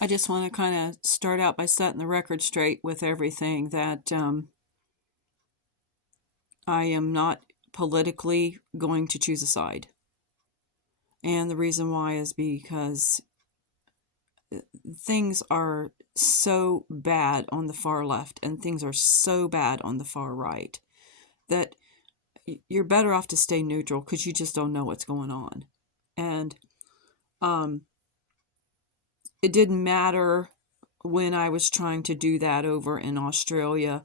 I just want to kind of start out by setting the record straight with everything that I am not politically going to choose a side. And the reason why is because things are so bad on the far left and things are so bad on the far right that you're better off to stay neutral because you just don't know what's going on. And um, it didn't matter when I was trying to do that over in Australia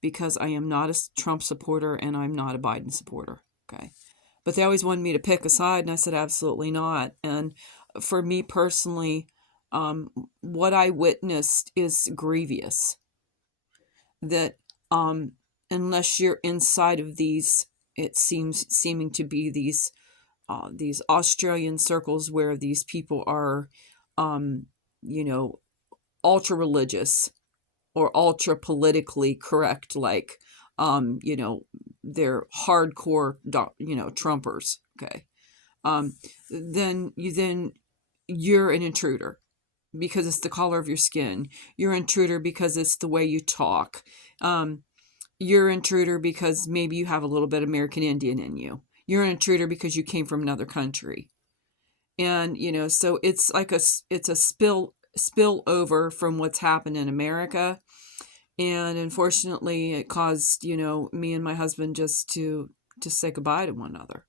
because I am not a Trump supporter and I'm not a Biden supporter. Okay. But they always wanted me to pick a side, and I said, absolutely not. And for me personally, what I witnessed is grievous. That unless you're inside of these, it seems seeming to be these Australian circles where these people are, um, you know, ultra religious or ultra politically correct, like, you know, they're hardcore, Trumpers. Okay, um, then you're an intruder because it's the color of your skin. You're an intruder because it's the way you talk. Um, you're an intruder because maybe you have a little bit American Indian in you. You're an intruder because you came from another country. And so it's a spill over from what's happened in America. And unfortunately it caused me and my husband just to say goodbye to one another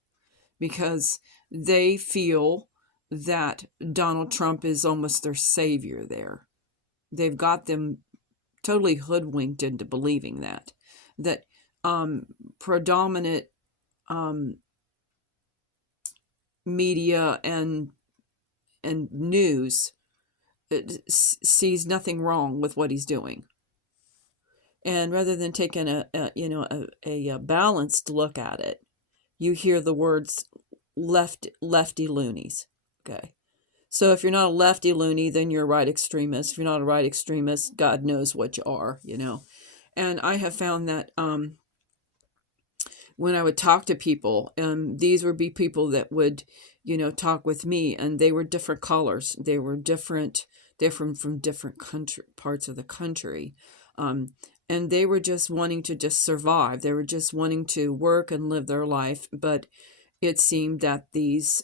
because they feel that Donald Trump is almost their savior there. They've got them totally hoodwinked into believing that um predominant um media and news sees nothing wrong with what he's doing. And rather than taking a balanced look at it, you hear the words lefty loonies. Okay. So if you're not a lefty loony, then you're a right extremist. If you're not a right extremist, God knows what you are. And I have found that when I would talk to people, these would be people that would, talk with me, and they were different colors. They were different. They're from different parts of the country, and they were just wanting to just survive. They were just wanting to work and live their life. But it seemed that these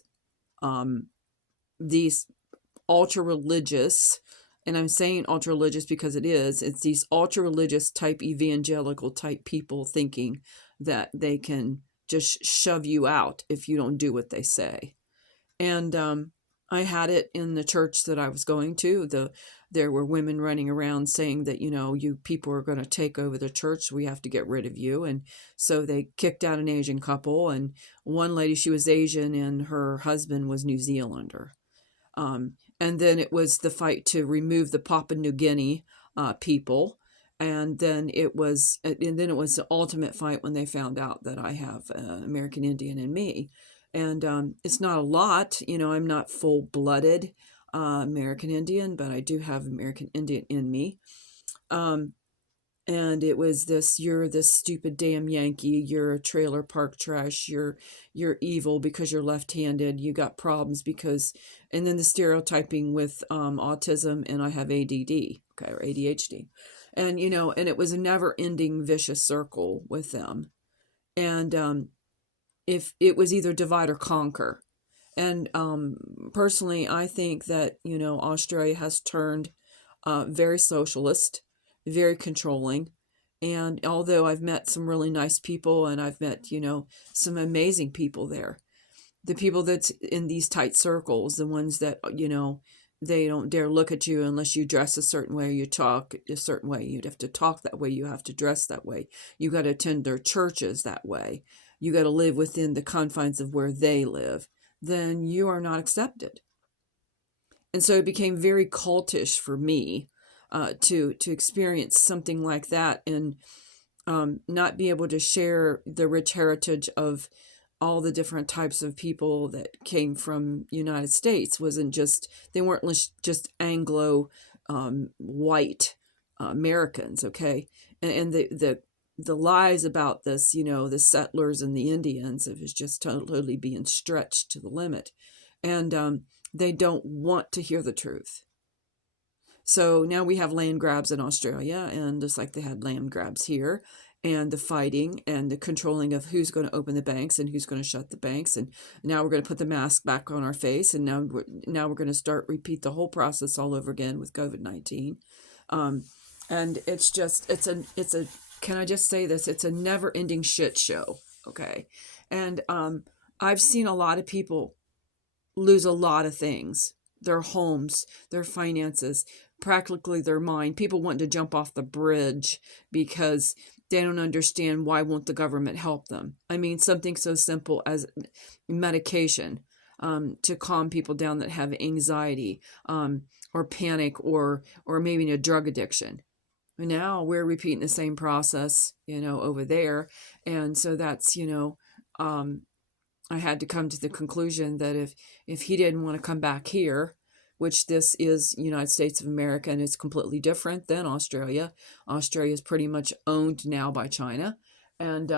ultra religious, and I'm saying ultra religious because it's these ultra religious type evangelical type people thinking that they can just shove you out if you don't do what they say. And I had it in the church that I was going to. There were women running around saying that, you people are going to take over the church. We have to get rid of you. And so they kicked out an Asian couple. And one lady, she was Asian and her husband was New Zealander. And then it was the fight to remove the Papua New Guinea people. And then it was the ultimate fight when they found out that I have American Indian in me. And it's not a lot, I'm not full-blooded American Indian, but I do have American Indian in me. Um, and it was this, you're this stupid damn Yankee, you're a trailer park trash, you're evil because you're left-handed, you got problems because, and then the stereotyping with autism, and I have ADD, okay, or ADHD. And and it was a never-ending vicious circle with them. And if it was either divide or conquer. And personally, I think that Australia has turned very socialist, very controlling. And although I've met some really nice people and I've met, some amazing people there, the people that's in these tight circles, the ones that, they don't dare look at you unless you dress a certain way, you talk a certain way. You'd have to talk that way. You have to dress that way. You got to attend their churches that way. You got to live within the confines of where they live. Then you are not accepted. And so it became very cultish for me to experience something like that and not be able to share the rich heritage of all the different types of people that came from United States. Wasn't just, they weren't just Anglo white Americans, okay? And the lies about this, the settlers and the Indians, it was just totally being stretched to the limit. And they don't want to hear the truth. So now we have land grabs in Australia, and just like they had land grabs here, and the fighting and the controlling of who's going to open the banks and who's going to shut the banks, and now we're going to put the mask back on our face, and now we're going to start repeat the whole process all over again with COVID-19. Um, and it's a can I just say this? It's a never-ending shit show. Okay, and I've seen a lot of people lose a lot of things: their homes, their finances, practically their mind. People want to jump off the bridge because they don't understand why won't the government help them. I mean, something so simple as medication, to calm people down that have anxiety, or panic, or maybe a drug addiction. Now we're repeating the same process, over there. And so that's, um, I had to come to the conclusion that if he didn't want to come back here, which this is United States of America, and it's completely different than Australia. Australia is pretty much owned now by China, and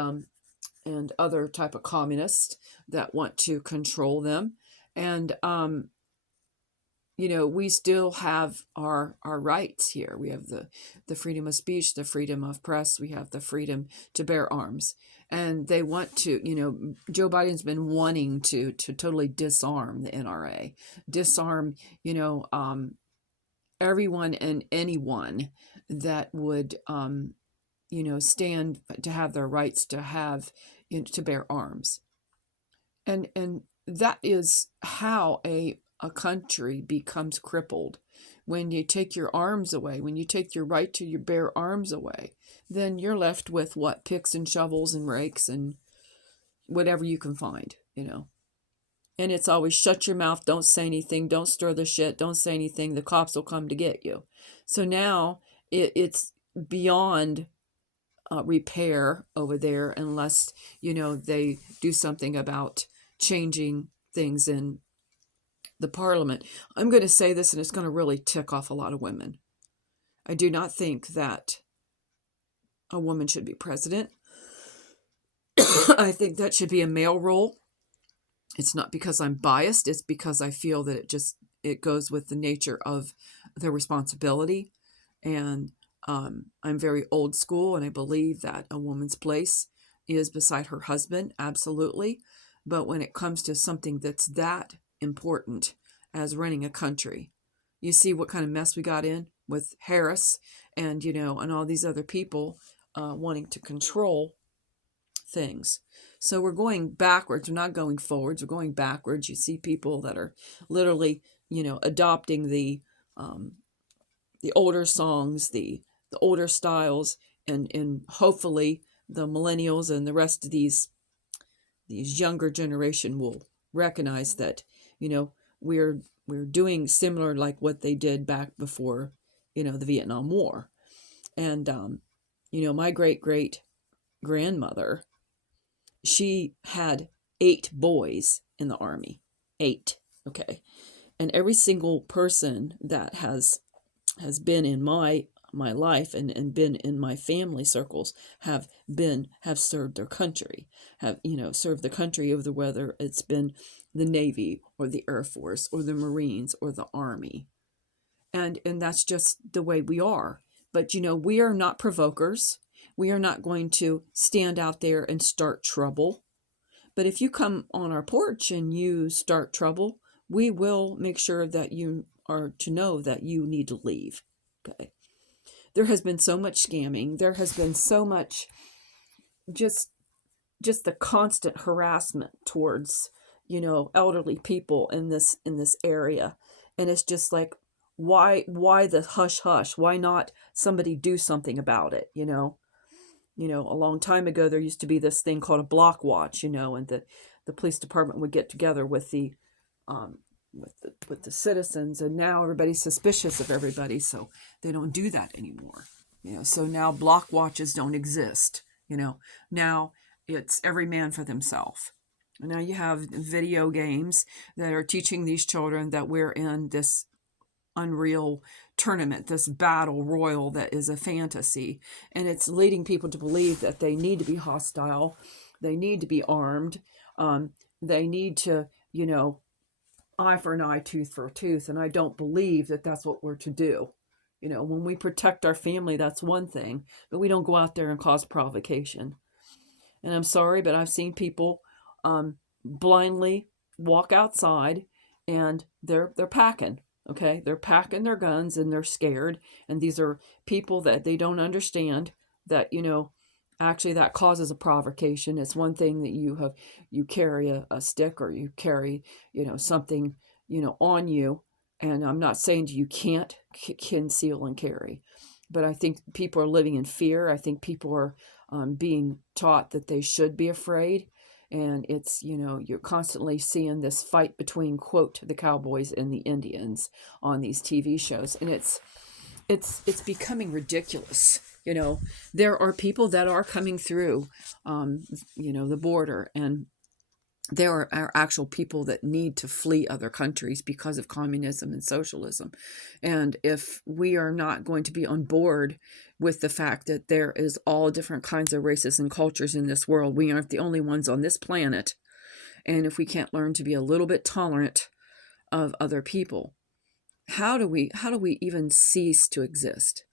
other type of communists that want to control them. And we still have our rights here. We have the freedom of speech, the freedom of press. We have the freedom to bear arms. And they want to, Joe Biden's been wanting to totally disarm the NRA, disarm, everyone and anyone that would, stand to have their rights to have, to bear arms. And that is how a country becomes crippled. When you take your arms away, when you take your right to your bear arms away, then you're left with what? Picks and shovels and rakes and whatever you can find, And it's always shut your mouth, don't say anything, don't stir the shit, don't say anything, the cops will come to get you. So now it's beyond repair over there unless, they do something about changing things in the parliament. I'm going to say this, and it's going to really tick off a lot of women. I do not think that a woman should be president. I think that should be a male role. It's not because I'm biased. It's because I feel that it goes with the nature of the responsibility. And I'm very old school, and I believe that a woman's place is beside her husband, absolutely. But when it comes to something that's that important as running a country, you see what kind of mess we got in with Harris and, and all these other people wanting to control things. So we're going backwards. We're not going forwards. We're going backwards. You see people that are literally, adopting the older songs, the older styles, and hopefully the millennials and the rest of these younger generation will recognize that, we're doing similar like what they did back before, the Vietnam War. And my great grandmother, she had 8 boys in the Army. 8. Okay. And every single person that has been in my life and been in my family circles have served their country, have served the country, over whether it's been the Navy or the Air Force or the Marines or the Army. And that's just the way we are. But we are not provokers. We are not going to stand out there and start trouble. But if you come on our porch and you start trouble, we will make sure that you are to know that you need to leave. Okay. There has been so much scamming. There has been so much just the constant harassment towards, elderly people in this area. And it's just like, why the hush hush? Why not somebody do something about it? A long time ago, there used to be this thing called a block watch, and the police department would get together with the citizens, and now everybody's suspicious of everybody, so they don't do that anymore. So now block watches don't exist. Now it's every man for themselves. Now you have video games that are teaching these children that we're in this unreal tournament, this battle royal that is a fantasy, and it's leading people to believe that they need to be hostile, they need to be armed, they need to, eye for an eye, tooth for a tooth, and I don't believe that that's what we're to do. When we protect our family, that's one thing, but we don't go out there and cause provocation. And I'm sorry, but I've seen people blindly walk outside, and they're packing. Okay, they're packing their guns and they're scared. And these are people that they don't understand that actually that causes a provocation. It's one thing that you carry a stick, or you carry something on you. And I'm not saying you can't conceal and carry, but I think people are living in fear. I think people are being taught that they should be afraid. And it's, you're constantly seeing this fight between, quote, the cowboys and the Indians on these TV shows. And it's becoming ridiculous. There are people that are coming through, the border, and there are actual people that need to flee other countries because of communism and socialism. And if we are not going to be on board with the fact that there is all different kinds of races and cultures in this world, we aren't the only ones on this planet. And if we can't learn to be a little bit tolerant of other people, how do we even cease to exist?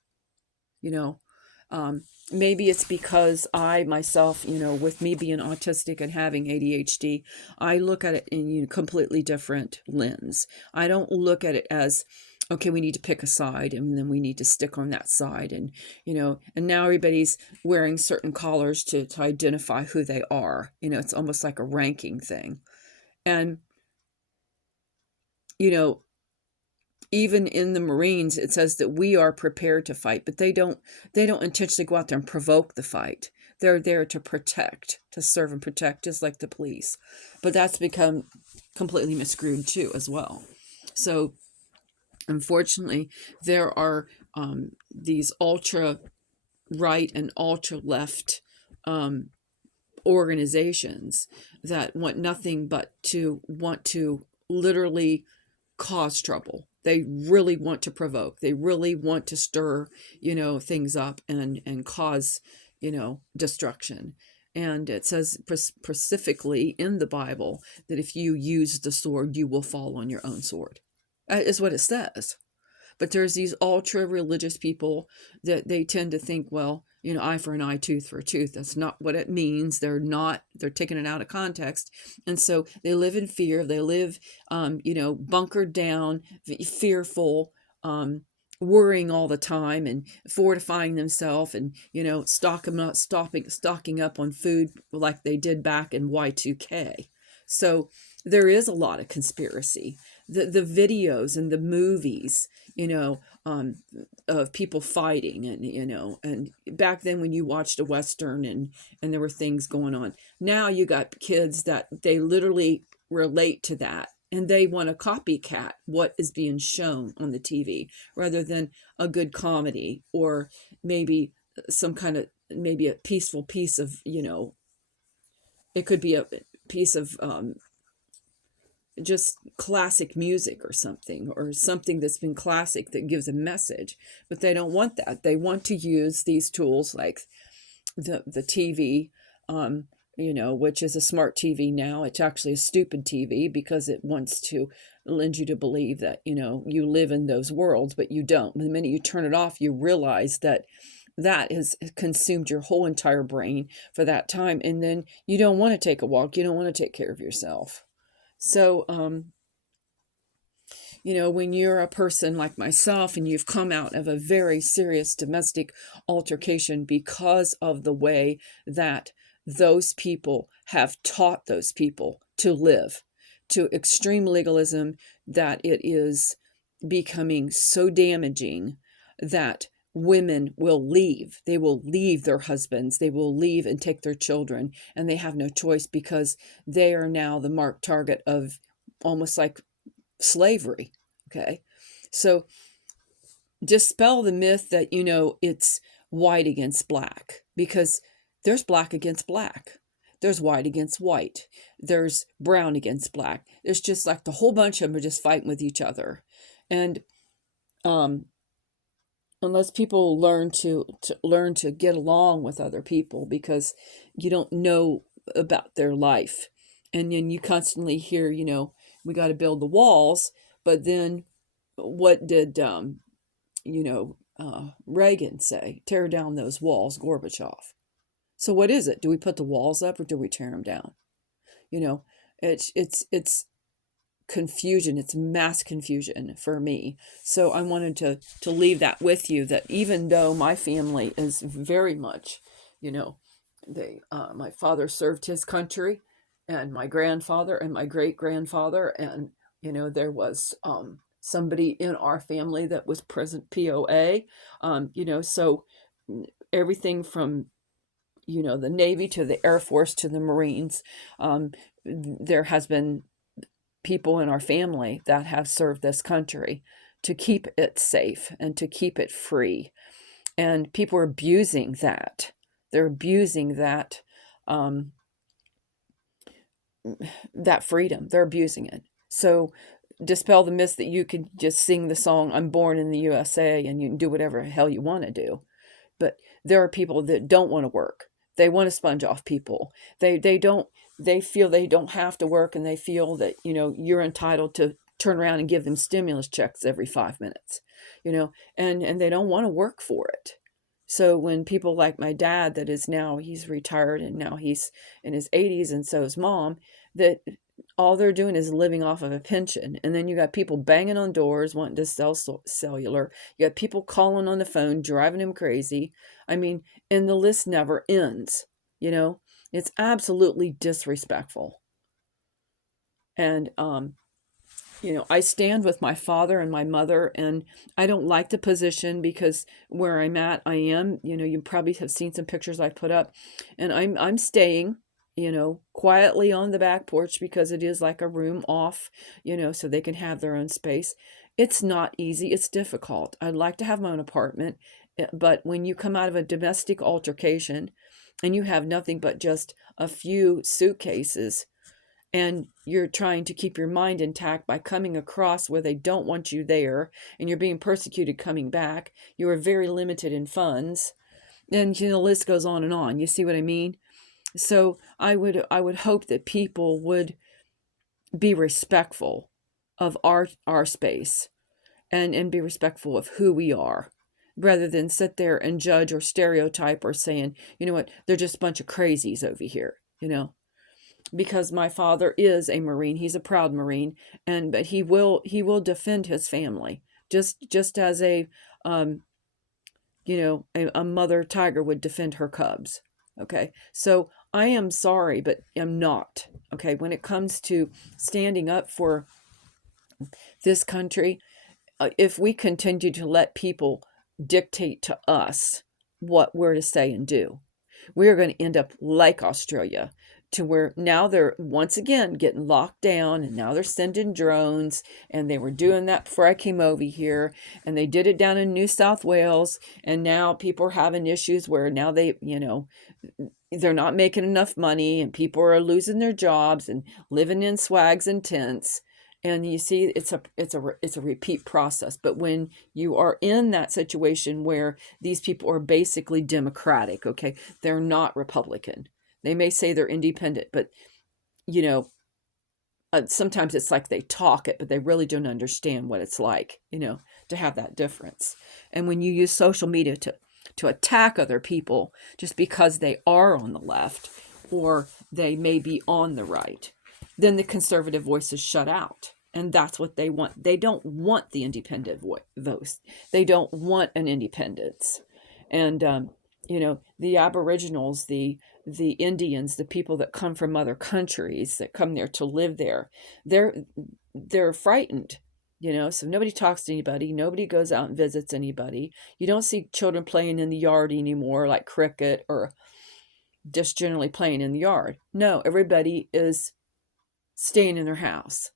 Maybe it's because I myself, with me being autistic and having ADHD, I look at it in a completely different lens. I don't look at it as, okay, we need to pick a side and then we need to stick on that side. And, and now everybody's wearing certain collars to identify who they are. It's almost like a ranking thing. And, even in the Marines, it says that we are prepared to fight, but they don't intentionally go out there and provoke the fight. They're there to protect, to serve and protect, just like the police. But that's become completely miscrewed too, as well. So, unfortunately, there are these ultra right and ultra left organizations that want nothing but to literally cause trouble. They really want to provoke. They really want to stir, things up and cause, destruction. And it says specifically in the Bible that if you use the sword, you will fall on your own sword. That is what it says. But there's these ultra religious people that they tend to think, well, eye for an eye, tooth for a tooth. That's not what it means. They're taking it out of context. And so they live in fear. They live, bunkered down, fearful, worrying all the time and fortifying themselves and, stocking up on food like they did back in Y2K. So there is a lot of conspiracy. The videos and the movies, of people fighting and back then when you watched a Western and there were things going on. Now you got kids that they literally relate to that and they want to copycat what is being shown on the TV rather than a good comedy or maybe maybe a peaceful piece of, it could be a piece of, just classic music or something that's been classic that gives a message. But they don't want that. They want to use these tools like the TV, which is a smart TV now. It's actually a stupid TV because it wants to lend you to believe that, you live in those worlds, but you don't. The minute you turn it off, you realize that has consumed your whole entire brain for that time. And then you don't want to take a walk. You don't want to take care of yourself. So, when you're a person like myself and you've come out of a very serious domestic altercation because of the way that those people have taught those people to live, to extreme legalism, that it is becoming so damaging that women will leave. They will leave their husbands. They will leave and take their children, and they have no choice because they are now the marked target of almost like slavery. Okay. So dispel the myth that, it's white against black, because there's black against black. There's white against white. There's brown against black. There's just like the whole bunch of them are just fighting with each other. And, unless people learn to get along with other people, because you don't know about their life. And then you constantly hear, we got to build the walls. But then what did, Reagan say? Tear down those walls, Gorbachev. So what is it? Do we put the walls up or do we tear them down? It's confusion. It's mass confusion for me. So I wanted to leave that with you, that even though my family is very much, my father served his country, and my grandfather and my great grandfather, and there was somebody in our family that was present POA. So everything from the Navy to the Air Force to the Marines, there has been people in our family that have served this country to keep it safe and to keep it free. And people are abusing that. They're abusing that that freedom. They're abusing it. So dispel the myth that you can just sing the song, I'm born in the USA, and you can do whatever the hell you want to do. But there are people that don't want to work. They want to sponge off people. They feel they don't have to work, and they feel that, you're entitled to turn around and give them stimulus checks every 5 minutes, and they don't want to work for it. So when people like my dad, that is now, he's retired and now he's in his 80s, and so is mom, that all they're doing is living off of a pension. And then you got people banging on doors wanting to sell cellular. You got people calling on the phone, driving them crazy. I mean, and the list never ends. It's absolutely disrespectful. And I stand with my father and my mother, and I don't like the position, because where I'm at, I am, you probably have seen some pictures I put up, and I'm staying, quietly on the back porch, because it is like a room off, so they can have their own space. It's not easy. It's difficult. I'd like to have my own apartment, but when you come out of a domestic altercation and you have nothing but just a few suitcases, and you're trying to keep your mind intact by coming across where they don't want you there, and you're being persecuted coming back, you are very limited in funds, then the list goes on and on. You see what I mean? So I would hope that people would be respectful of our space, and be respectful of who we are, rather than sit there and judge or stereotype, or saying, what, they're just a bunch of crazies over here, because my father is a Marine. He's a proud Marine, but he will defend his family, just as a mother tiger would defend her cubs. Okay, so I am sorry, but I'm not. Okay, when it comes to standing up for this country, if we continue to let people dictate to us what we're to say and do, we are going to end up like Australia, to where now they're once again getting locked down, and now they're sending drones, and they were doing that before I came over here, and they did it down in New South Wales, and now people are having issues where now they're not making enough money, and people are losing their jobs and living in swags and tents. And you see, it's a repeat process. But when you are in that situation where these people are basically Democratic, okay, they're not Republican. They may say they're independent, but sometimes it's like they talk it, but they really don't understand what it's like, to have that difference. And when you use social media to attack other people just because they are on the left, or they may be on the right, then the conservative voices shut out. And that's what they want. They don't want the independent voice. They don't want an independence. And, the Aboriginals, the Indians, the people that come from other countries, that come there to live there, they're frightened, so nobody talks to anybody. Nobody goes out and visits anybody. You don't see children playing in the yard anymore, like cricket, or just generally playing in the yard. No, everybody is staying in their house.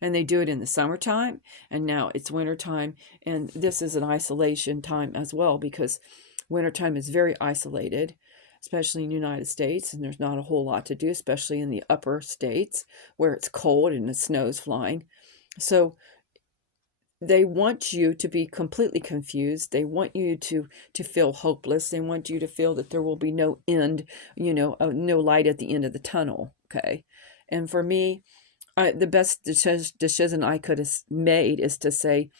And they do it in the summertime, and now it's wintertime, and this is an isolation time as well, because wintertime is very isolated, especially in the United States, and there's not a whole lot to do, especially in the upper states where it's cold and the snow's flying. So they want you to be completely confused. They want you to feel hopeless. They want you to feel that there will be no end, no light at the end of the tunnel. Okay, and for me, the best decision I could have made is to say,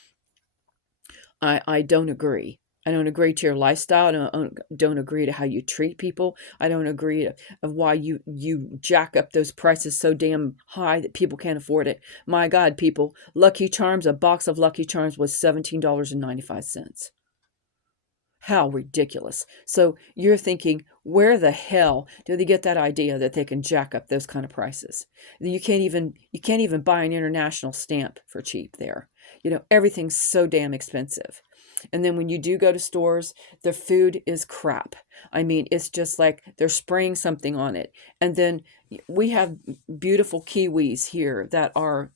I don't agree. I don't agree to your lifestyle. I don't agree to how you treat people. I don't agree to, of why you jack up those prices so damn high that people can't afford it. My God, people, Lucky Charms, a box of Lucky Charms was $17.95. How ridiculous. So you're thinking, where the hell do they get that idea that they can jack up those kind of prices? You can't even buy an international stamp for cheap there. Everything's so damn expensive. And then when you do go to stores, the food is crap. I mean, it's just like they're spraying something on it. And then we have beautiful kiwis here that are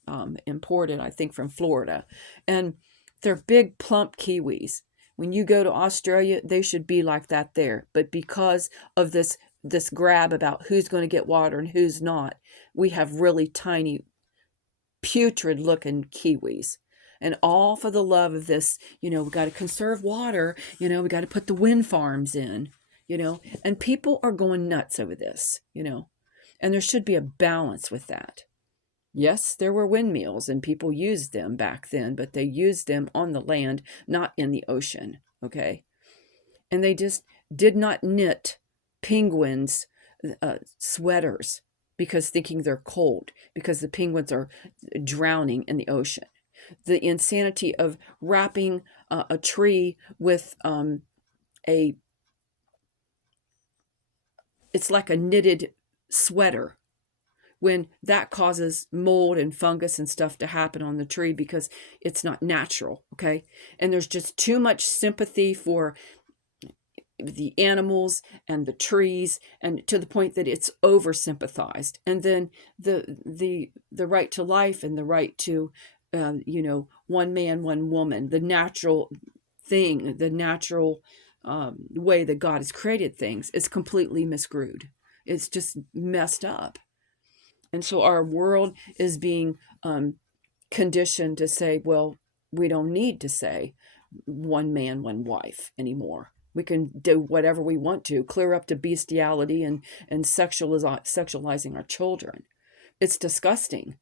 imported, I think, from Florida. And they're big, plump kiwis. When you go to Australia, they should be like that there. But because of this grab about who's going to get water and who's not, we have really tiny, putrid looking kiwis. And all for the love of this, we got to conserve water, we got to put the wind farms in, and people are going nuts over this, and there should be a balance with that. Yes, there were windmills and people used them back then, but they used them on the land, not in the ocean. Okay. And they just did not knit penguins' sweaters because thinking they're cold, because the penguins are drowning in the ocean. The insanity of wrapping a tree with it's like a knitted sweater, when that causes mold and fungus and stuff to happen on the tree because it's not natural. Okay. And there's just too much sympathy for the animals and the trees, and to the point that it's over sympathized. And then the right to life and the right to one man, one woman, the natural thing, the natural way that God has created things, is completely miscrewed. It's just messed up. And so our world is being conditioned to say, well, we don't need to say one man, one wife anymore. We can do whatever we want to, clear up to bestiality and sexualizing our children. It's disgusting.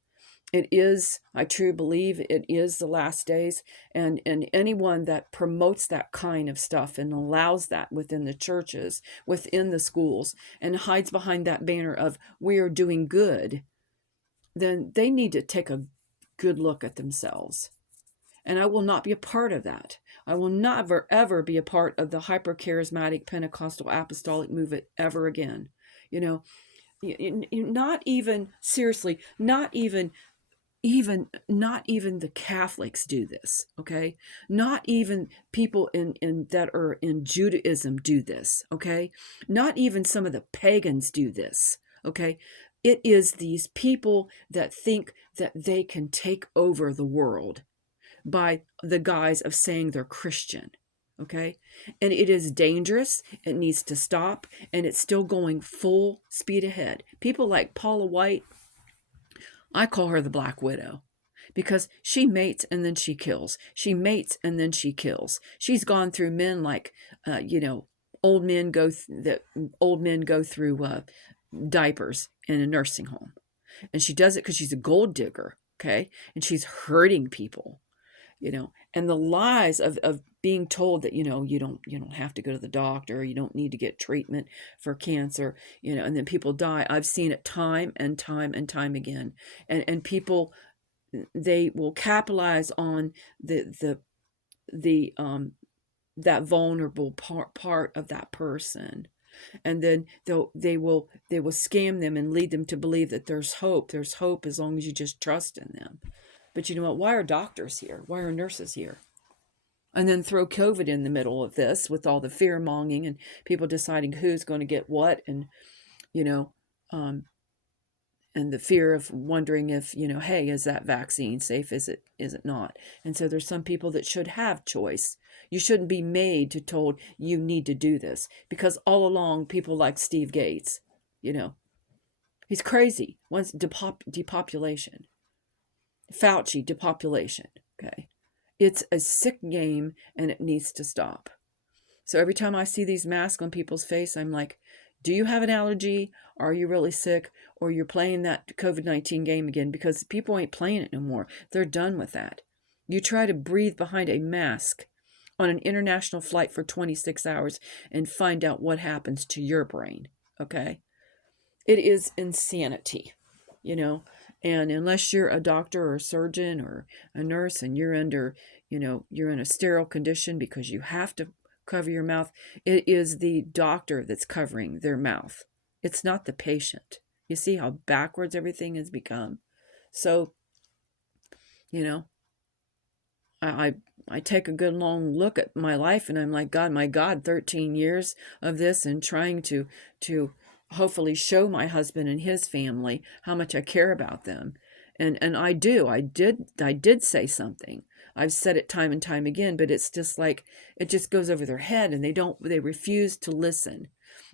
It is, I truly believe it is the last days. And anyone that promotes that kind of stuff and allows that within the churches, within the schools, and hides behind that banner of we are doing good, then they need to take a good look at themselves. And I will not be a part of that. I will never, ever be a part of the hyper-charismatic Pentecostal apostolic movement ever again. Not even, seriously, not even the Catholics do this. Okay. Not even people in that are in Judaism do this. Okay. Not even some of the pagans do this. Okay. It is these people that think that they can take over the world by the guise of saying they're Christian. Okay. And it is dangerous. It needs to stop. And it's still going full speed ahead. People like Paula White, I call her the Black Widow, because she mates and then she kills. She mates and then she kills. She's gone through men like, old men go through diapers in a nursing home, and she does it because she's a gold digger. Okay, and she's hurting people. And the lies of being told that you don't have to go to the doctor, you don't need to get treatment for cancer, and then people die. I've seen it time and time and time again, and people, they will capitalize on the that vulnerable part of that person, and then they will scam them and lead them to believe that there's hope as long as you just trust in them. But you know what? Why are doctors here? Why are nurses here? And then throw COVID in the middle of this with all the fear mongering and people deciding who's going to get what, and um, and the fear of wondering if hey, is that vaccine safe? Is it not? And so there's some people that should have choice. You shouldn't be made to told you need to do this, because all along people like Steve Gates, he's crazy. Wants depopulation. Fauci, depopulation. Okay. It's a sick game and it needs to stop. So every time I see these masks on people's face, I'm like, do you have an allergy? Are you really sick? Or you're playing that COVID-19 game again? Because people ain't playing it no more. They're done with that. You try to breathe behind a mask, on an international flight for 26 hours and find out what happens to your brain. Okay. It is insanity, you know, and unless you're a doctor or a surgeon or a nurse and you're under, you're in a sterile condition because you have to cover your mouth, it is the doctor that's covering their mouth. It's not the patient. You see how backwards everything has become? So, you know, I take a good long look at my life and I'm like, God, my God, 13 years of this and trying to hopefully show my husband and his family how much I care about them. And I do. I did say something. I've said it time and time again, but it's just like it just goes over their head and they refuse to listen.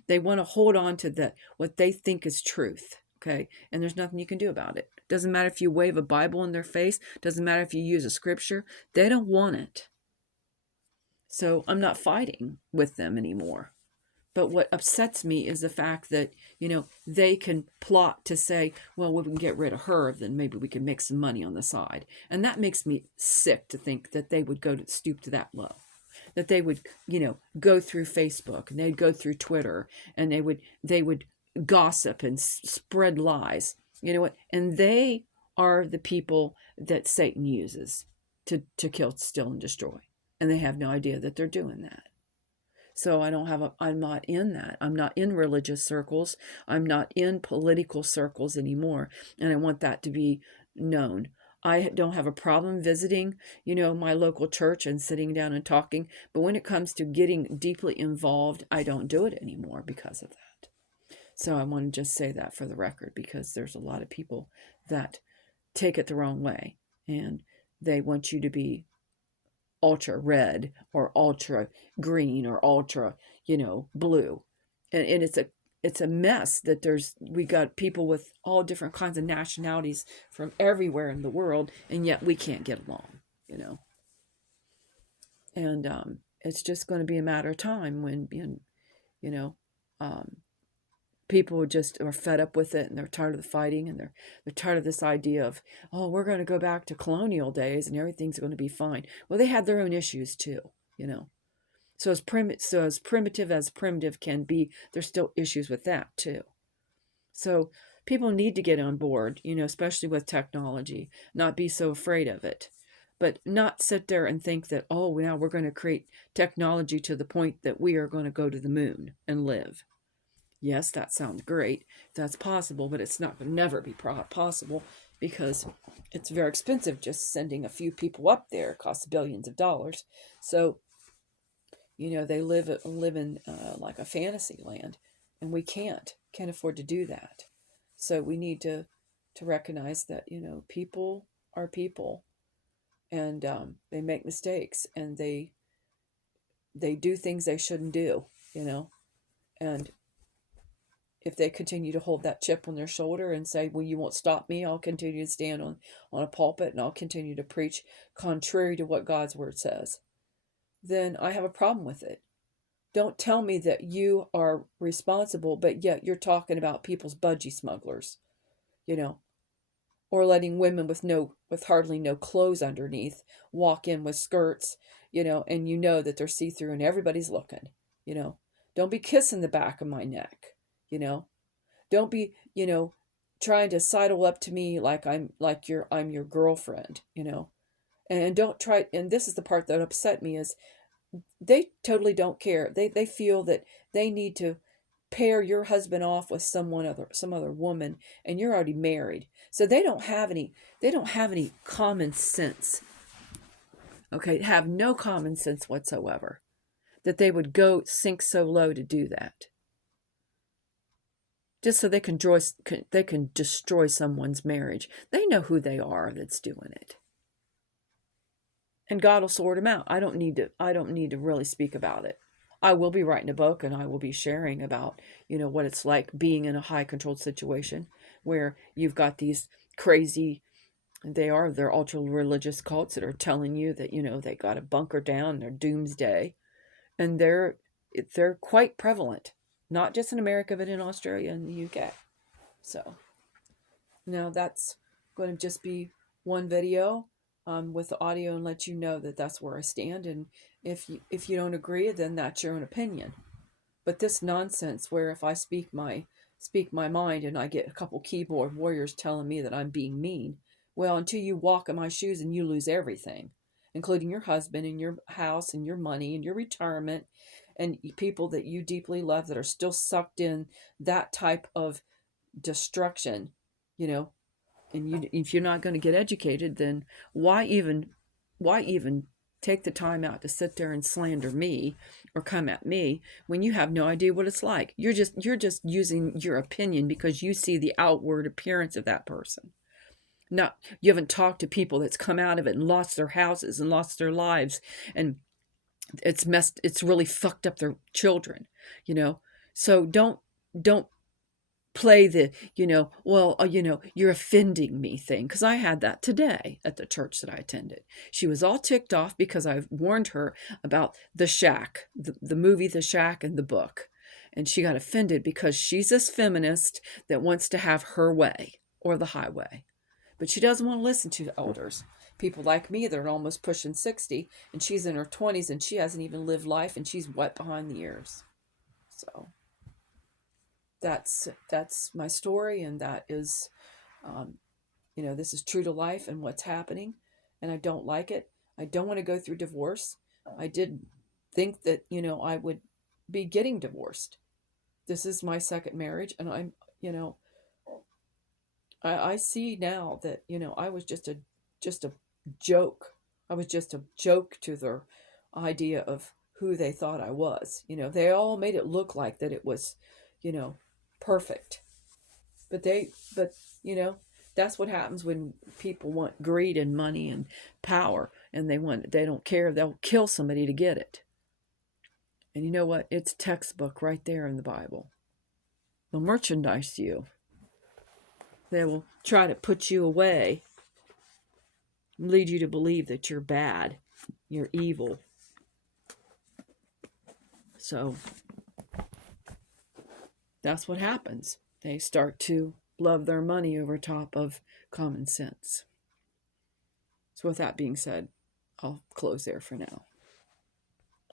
They want to hold on to what they think is truth. Okay. And there's nothing you can do about it. Doesn't matter if you wave a Bible in their face. Doesn't matter if you use a scripture. They don't want it. So I'm not fighting with them anymore. But what upsets me is the fact that, they can plot to say, well, we can get rid of her, then maybe we can make some money on the side. And that makes me sick to think that they would stoop to that low. That they would, go through Facebook and they'd go through Twitter and they would gossip and spread lies. You know what? And they are the people that Satan uses to kill, steal, and destroy. And they have no idea that they're doing that. So I'm not in that. I'm not in religious circles. I'm not in political circles anymore. And I want that to be known. I don't have a problem visiting, my local church and sitting down and talking. But when it comes to getting deeply involved, I don't do it anymore because of that. So I want to just say that for the record, because there's a lot of people that take it the wrong way and they want you to be ultra red or ultra green or ultra, blue. And it's a mess that we got people with all different kinds of nationalities from everywhere in the world, and yet we can't get along, And it's just going to be a matter of time when, people just are fed up with it and they're tired of the fighting and they're tired of this idea of, oh, we're going to go back to colonial days and everything's going to be fine. Well, they had their own issues too, So as primitive as primitive can be, there's still issues with that too. So people need to get on board, especially with technology, not be so afraid of it, but not sit there and think that, oh, now we're going to create technology to the point that we are going to go to the moon and live. Yes, that sounds great. That's possible, but it's not going to never be possible because it's very expensive just sending a few people up there. It costs billions of dollars. So, they live in like a fantasy land, and we can't afford to do that. So we need to recognize that, people are people, and they make mistakes, and they do things they shouldn't do, and if they continue to hold that chip on their shoulder and say, well, you won't stop me, I'll continue to stand on a pulpit and I'll continue to preach contrary to what God's word says, then I have a problem with it. Don't tell me that you are responsible, but yet you're talking about people's budgie smugglers, or letting women with hardly no clothes underneath walk in with skirts, and that they're see-through and everybody's looking, Don't be kissing the back of my neck. Don't be, trying to sidle up to me like I'm your girlfriend, and don't try. And this is the part that upset me is they totally don't care. They feel that they need to pair your husband off with some other woman, and you're already married. So they don't have any common sense. Okay. Have no common sense whatsoever that they would go sink so low to do that. Just so they can destroy someone's marriage. They know who they are that's doing it. And God will sort them out. I don't need to really speak about it. I will be writing a book and I will be sharing about, what it's like being in a high controlled situation where you've got these crazy, they're ultra religious cults that are telling you that, they got to bunker down, they're doomsday. And they're quite prevalent. Not just in America, but in Australia and the UK. So now that's going to just be one video. with the audio and let you know that that's where I stand. And if you don't agree, then that's your own opinion. But this nonsense where if I speak my mind and I get a couple keyboard warriors telling me that I'm being mean, well, until you walk in my shoes and you lose everything, including your husband and your house and your money and your retirement and people that you deeply love that are still sucked in that type of destruction, you know, and you if you're not going to get educated, then why even take the time out to sit there and slander me or come at me when you have no idea what it's like? You're just using your opinion because you see the outward appearance of that person. Not You haven't talked to people that's come out of it and lost their houses and lost their lives, and it's really fucked up their children, you know. So don't play the, well, you're offending me thing, because I had that today at the church that I attended. She was all ticked off because I warned her about The Shack, the movie The Shack, and the book, and she got offended because she's this feminist that wants to have her way or the highway, but she doesn't want to listen to the elders, people like me that are almost pushing 60, and she's in her 20s and she hasn't even lived life and she's wet behind the ears. So that's my story, and that is, um, this is true to life and what's happening, and I don't like it. I don't want to go through divorce. I did think that I would be getting divorced. This is my second marriage, and I'm you know I see now that I was just a joke. I was just a joke to their idea of who they thought I was. They all made it look like that it was, you know, perfect. But that's what happens when people want greed and money and power, and they don't care. They'll kill somebody to get it. And you know what? It's textbook right there in the Bible. They'll merchandise you. They will try to put you away, lead you to believe that you're bad, you're evil. So that's what happens. They start to love their money over top of common sense. So with that being said, I'll close there for now.